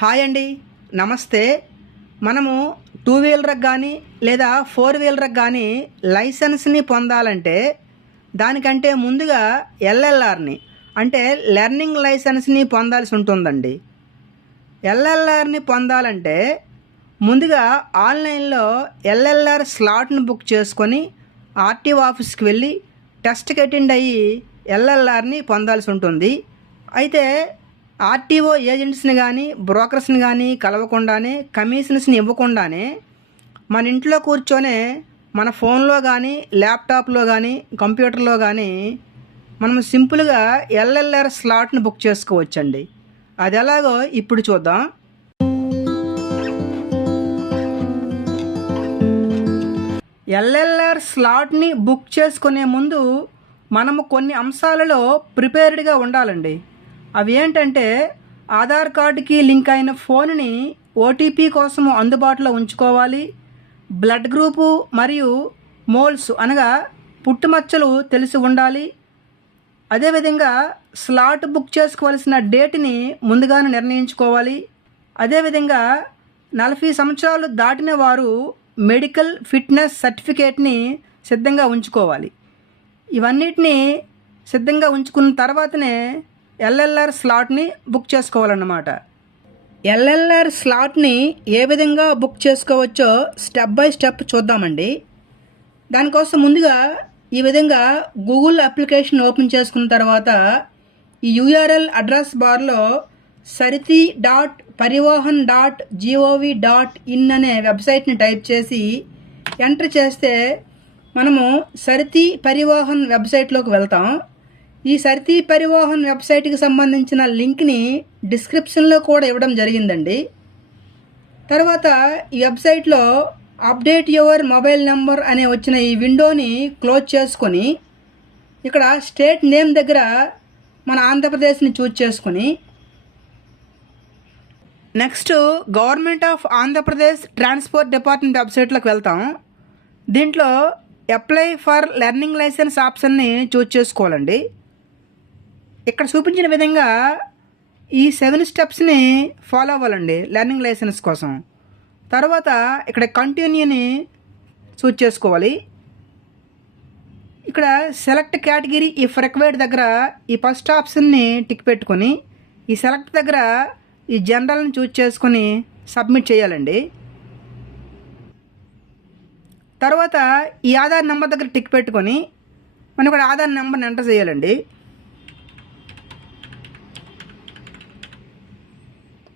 Hi అండి, నమస్తే. మనము టూ వీలర్కి కానీ లేదా ఫోర్ వీలర్కి కానీ లైసెన్స్ని పొందాలంటే దానికంటే ముందుగా ఎల్ఎల్ఆర్ని అంటే లెర్నింగ్ లైసెన్స్ని పొందాల్సి ఉంటుందండి. ఎల్ఎల్ఆర్ని పొందాలంటే ముందుగా ఆన్లైన్లో ఎల్ఎల్ఆర్ స్లాట్ను బుక్ చేసుకొని ఆర్టీఓ ఆఫీస్కి వెళ్ళి టెస్ట్కి అటెండ్ అయ్యి ఎల్ఎల్ఆర్ని పొందాల్సి ఉంటుంది. అయితే ఆర్టీఓ ఏజెంట్స్ని కానీ బ్రోకర్స్ని కానీ కలవకుండానే కమిషన్స్ని ఇవ్వకుండానే మన ఇంట్లో కూర్చొనే మన ఫోన్లో కానీ ల్యాప్టాప్లో కానీ కంప్యూటర్లో కానీ మనం సింపుల్గా ఎల్ఎల్ఆర్ స్లాట్ని బుక్ చేసుకోవచ్చండి. అది ఎలాగో ఇప్పుడు చూద్దాం. ఎల్ఎల్ఆర్ స్లాట్ని బుక్ చేసుకునే ముందు మనము కొన్ని అంశాలలో ప్రిపేర్డ్గా ఉండాలండి. అవి ఏంటంటే ఆధార్ కార్డుకి లింక్ అయిన ఫోన్ని ఓటీపీ కోసం అందుబాటులో ఉంచుకోవాలి. బ్లడ్ గ్రూపు మరియు మోల్స్ అనగా పుట్టుమచ్చలు తెలిసి ఉండాలి. అదేవిధంగా స్లాట్ బుక్ చేసుకోవాల్సిన డేట్ని ముందుగానే నిర్ణయించుకోవాలి. అదేవిధంగా 40 సంవత్సరాలు దాటిన వారు మెడికల్ ఫిట్నెస్ సర్టిఫికేట్ని సిద్ధంగా ఉంచుకోవాలి. ఇవన్నిటిని సిద్ధంగా ఉంచుకున్న తర్వాతనే ఎల్ఎల్ఆర్ స్లాట్ని బుక్ చేసుకోవాలన్నమాట. ఎల్ఎల్ఆర్ స్లాట్ని ఏ విధంగా బుక్ చేసుకోవచ్చో స్టెప్ బై స్టెప్ చూద్దామండి. దానికోసం ముందుగా ఈ విధంగా గూగుల్ అప్లికేషన్ ఓపెన్ చేసుకున్న తర్వాత ఈ యూఆర్ఎల్ అడ్రస్ బార్లో sarthi.parivahan.gov.in అనే వెబ్సైట్ని టైప్ చేసి ఎంటర్ చేస్తే మనము సరితి పరివాహన్ వెబ్సైట్లోకి వెళ్తాం. ఈ సరితి పరివాహన్ వెబ్సైట్కి సంబంధించిన లింక్ని డిస్క్రిప్షన్లో కూడా ఇవ్వడం జరిగిందండి. తర్వాత ఈ వెబ్సైట్లో అప్డేట్ యువర్ మొబైల్ నెంబర్ అనే వచ్చిన ఈ విండోని క్లోజ్ చేసుకొని ఇక్కడ స్టేట్ నేమ్ దగ్గర మన ఆంధ్రప్రదేశ్ని చూజ్ చేసుకొని next government of Andhra Pradesh transport department వెబ్సైట్లోకి వెళ్తాం. దీంట్లో అప్లై ఫర్ లెర్నింగ్ లైసెన్స్ ఆప్షన్ని చూజ్ చేసుకోవాలండి. ఇక్కడ చూపించిన విధంగా ఈ 7 స్టెప్స్ని ఫాలో అవ్వాలండి లెర్నింగ్ లైసెన్స్ కోసం. తర్వాత ఇక్కడ కంటిన్యూని చూజ్ చేసుకోవాలి. ఇక్కడ సెలెక్ట్ కేటగిరీ ఇఫ్ రిక్వైర్డ్ దగ్గర ఈ ఫస్ట్ ఆప్షన్ని టిక్ పెట్టుకొని ఈ సెలెక్ట్ దగ్గర ఈ జనరల్ని చూజ్ చేసుకొని సబ్మిట్ చేయాలండి. తర్వాత ఈ ఆధార్ నెంబర్ దగ్గర టిక్ పెట్టుకొని మనం ఇక్కడ ఆధార్ నెంబర్ని ఎంటర్ చేయాలండి.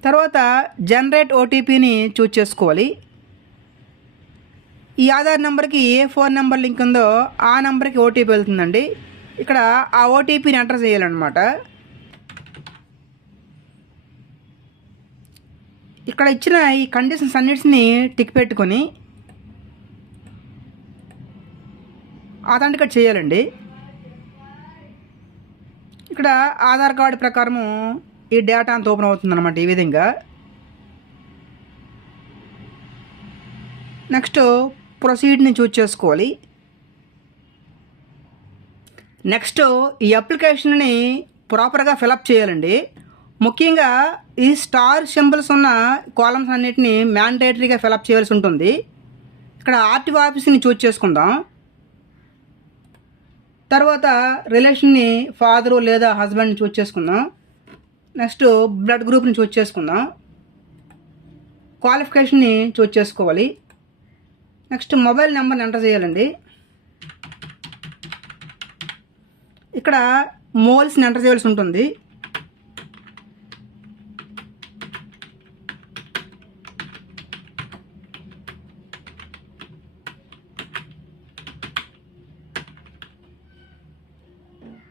తర్వాత జనరేట్ ఓటీపీని చూజ్ చేసుకోవాలి. ఈ ఆధార్ నెంబర్కి ఏ ఫోన్ నెంబర్ లింక్ ఉందో ఆ నెంబర్కి ఓటీపీ వెళ్తుందండి. ఇక్కడ ఆ ఓటీపీని ఎంటర్ చేయాలన్నమాట. ఇక్కడ ఇచ్చిన ఈ కండిషన్స్ అన్నిటిని టిక్ పెట్టుకొని అథెంటికేట్ చేయాలండి. ఇక్కడ ఆధార్ కార్డు ప్రకారము ఈ డేటా అంత ఓపెన్ అవుతుందన్నమాట. ఈ విధంగా నెక్స్ట్ ప్రొసీడ్ని చూజ్ చేసుకోవాలి. నెక్స్ట్ ఈ అప్లికేషన్ని ప్రాపర్గా ఫిలప్ చేయాలండి. ముఖ్యంగా ఈ స్టార్ సింబల్స్ ఉన్న కాలమ్స్ అన్నిటిని మ్యాండేటరీగా ఫిలప్ చేయాల్సి ఉంటుంది. ఇక్కడ ఆర్టీఓ ఆఫీస్ని చూజ్ చేసుకుందాం. తర్వాత రిలేషన్ని ఫాదరు లేదా హస్బెండ్ని చూజ్ చేసుకుందాం. నెక్స్ట్ బ్లడ్ గ్రూప్ని చూజ్ చేసుకుందాం. క్వాలిఫికేషన్ని చూజ్ చేసుకోవాలి. నెక్స్ట్ మొబైల్ నెంబర్ని ఎంటర్ చేయాలండి. ఇక్కడ మోల్స్ని ఎంటర్ చేయాల్సి ఉంటుంది.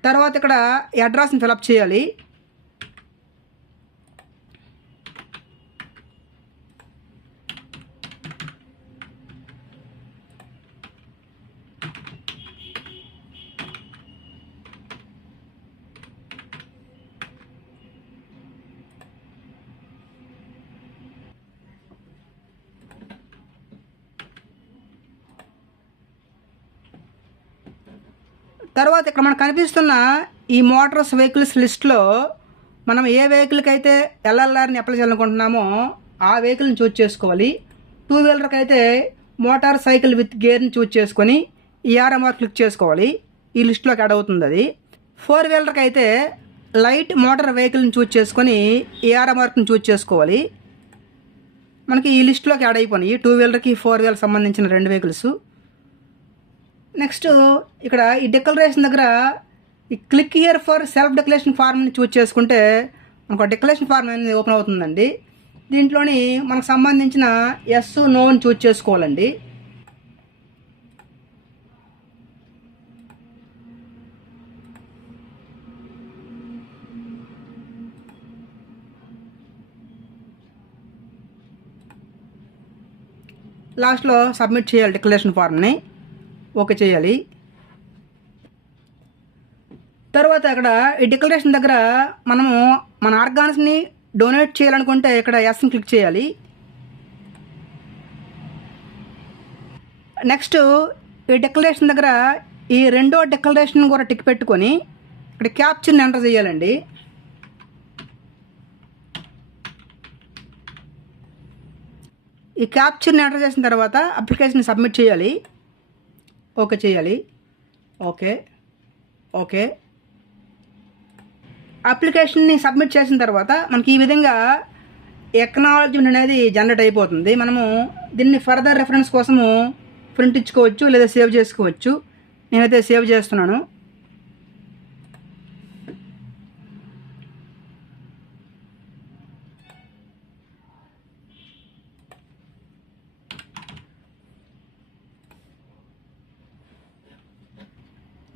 తర్వాత ఇక్కడ అడ్రస్ని ఫిలప్ చేయాలి. తర్వాత ఇక్కడ మనకు కనిపిస్తున్న ఈ మోటార్స్ వెహికల్స్ లిస్ట్లో మనం ఏ వెహికల్కి అయితే ఎల్ఎల్ఆర్ని అప్లై చేయాలనుకుంటున్నామో ఆ వెహికల్ని చూజ్ చేసుకోవాలి. 2 వీలర్కి అయితే మోటార్ సైకిల్ విత్ గేర్ని చూజ్ చేసుకొని ఈఆర్ఎంఆర్ క్లిక్ చేసుకోవాలి. ఈ లిస్టులోకి యాడ్ అవుతుంది అది. 4 వీలర్కి అయితే లైట్ మోటార్ వెహికల్ని చూజ్ చేసుకొని ఈఆర్ఎంఆర్ని చూజ్ చేసుకోవాలి. మనకి ఈ లిస్టులోకి యాడ్ అయిపోయినాయి 2 వీలర్కి 4 వీలర్ సంబంధించిన 2 వెహికల్స్. నెక్స్ట్ ఇక్కడ ఈ డిక్లరేషన్ దగ్గర ఈ click here for self declaration ఫార్మ్ని చూజ్ చేసుకుంటే మనకు డిక్లరేషన్ ఫార్మ్ అనేది ఓపెన్ అవుతుందండి. దీంట్లోని మనకు సంబంధించిన ఎస్ నోని చూజ్ చేసుకోవాలండి. లాస్ట్లో సబ్మిట్ చేయాలి డిక్లరేషన్ ఫార్మ్ని. ఓకే చేయాలి. తర్వాత ఇక్కడ ఈ డిక్లరేషన్ దగ్గర మనము మన ఆర్గాన్స్ని డొనేట్ చేయాలనుకుంటే ఇక్కడ ఎస్ని క్లిక్ చేయాలి. నెక్స్ట్ ఈ డిక్లరేషన్ దగ్గర ఈ రెండో డిక్లరేషన్ కూడా టిక్ పెట్టుకొని ఇక్కడ క్యాప్చర్ని ఎంటర్ చేయాలండి. ఈ క్యాప్చర్ని ఎంటర్ చేసిన తర్వాత అప్లికేషన్ సబ్మిట్ చేయాలి. ఓకే చేయాలి. ఓకే ఓకే అప్లికేషన్ని సబ్మిట్ చేసిన తర్వాత మనకి ఈ విధంగా ఎక్నాలజ్మెంట్ అనేది జనరేట్ అయిపోతుంది. మనము దీన్ని ఫర్దర్ రెఫరెన్స్ కోసము ప్రింట్ ఇచ్చుకోవచ్చు లేదా సేవ్ చేసుకోవచ్చు. నేనైతే సేవ్ చేస్తున్నాను.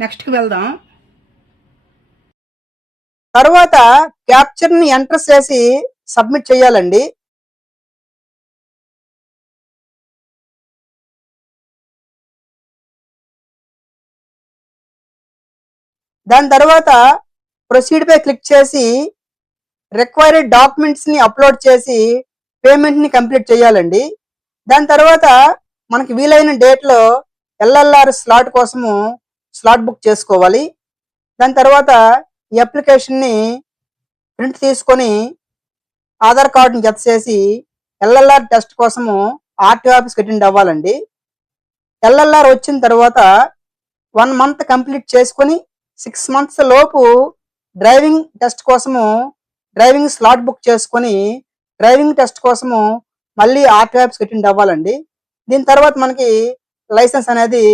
నెక్స్ట్కి వెళ్దాం. తర్వాత క్యాప్చర్ని ఎంటర్ చేసి సబ్మిట్ చేయాలండి. దాని తర్వాత ప్రొసీడ్ పై క్లిక్ చేసి రిక్వైర్డ్ డాక్యుమెంట్స్ని అప్లోడ్ చేసి పేమెంట్ని కంప్లీట్ చేయాలండి. దాని తర్వాత మనకి వీలైన డేట్లో ఎల్ఎల్ఆర్ స్లాట్ కోసము స్లాట్ బుక్ చేసుకోవాలి. దాని తర్వాత ఈ అప్లికేషన్ని ప్రింట్ తీసుకొని ఆధార్ కార్డుని జత చేసి ఎల్ఎల్ఆర్ టెస్ట్ కోసము ఆర్టీ ఆఫీస్కి అటెండ్ అవ్వాలండి. ఎల్ఎల్ఆర్ వచ్చిన తర్వాత 1 మంత్ కంప్లీట్ చేసుకొని 6 మంత్స్ లోపు డ్రైవింగ్ టెస్ట్ కోసము డ్రైవింగ్ స్లాట్ బుక్ చేసుకొని డ్రైవింగ్ టెస్ట్ కోసము మళ్ళీ ఆర్టీ ఆఫీస్కి అటెండ్ అవ్వాలండి. దీని తర్వాత మనకి లైసెన్స్ అనేది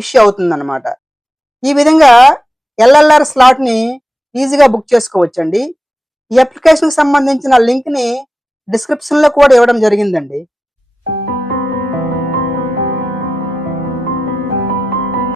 ఇష్యూ అవుతుంది అన్నమాట. ఈ విధంగా ఎల్ఎల్ఆర్ స్లాట్ని ఈజీగా బుక్ చేసుకోవచ్చండి. ఈ అప్లికేషన్కి సంబంధించిన లింక్ని డిస్క్రిప్షన్లో కూడా ఇవ్వడం జరిగిందండి.